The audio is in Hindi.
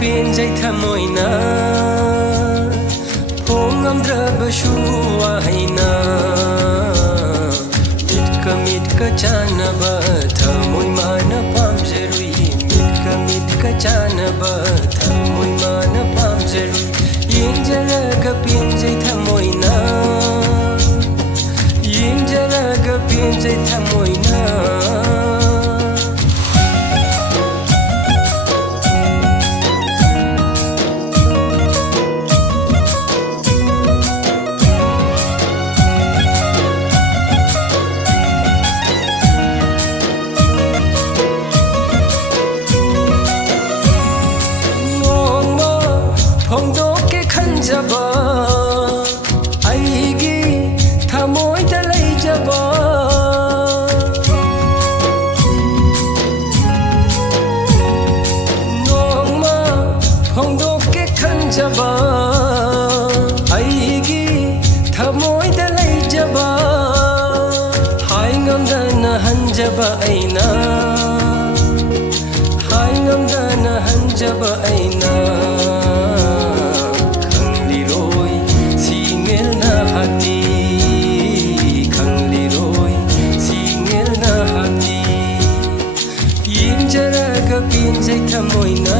पेंजै थमोइना फोंगमद्रबसु वाहैना मिटका चानबा थमोइ मान पामजरुई मिटका चानबा थमोइ मान पामजरुई येंजरगा पेंजै थमोइना येंजरगा पेंजै थमोइना जबा आईगी थमोइदा लैजबा नोंमा फोंदोके खंजबा आईगी थमोइदा लैजबा हाइंगमदना हंजबा ऐना हाइंगमदना हंजबा ऐना येंजरगा पेंजै थमोइना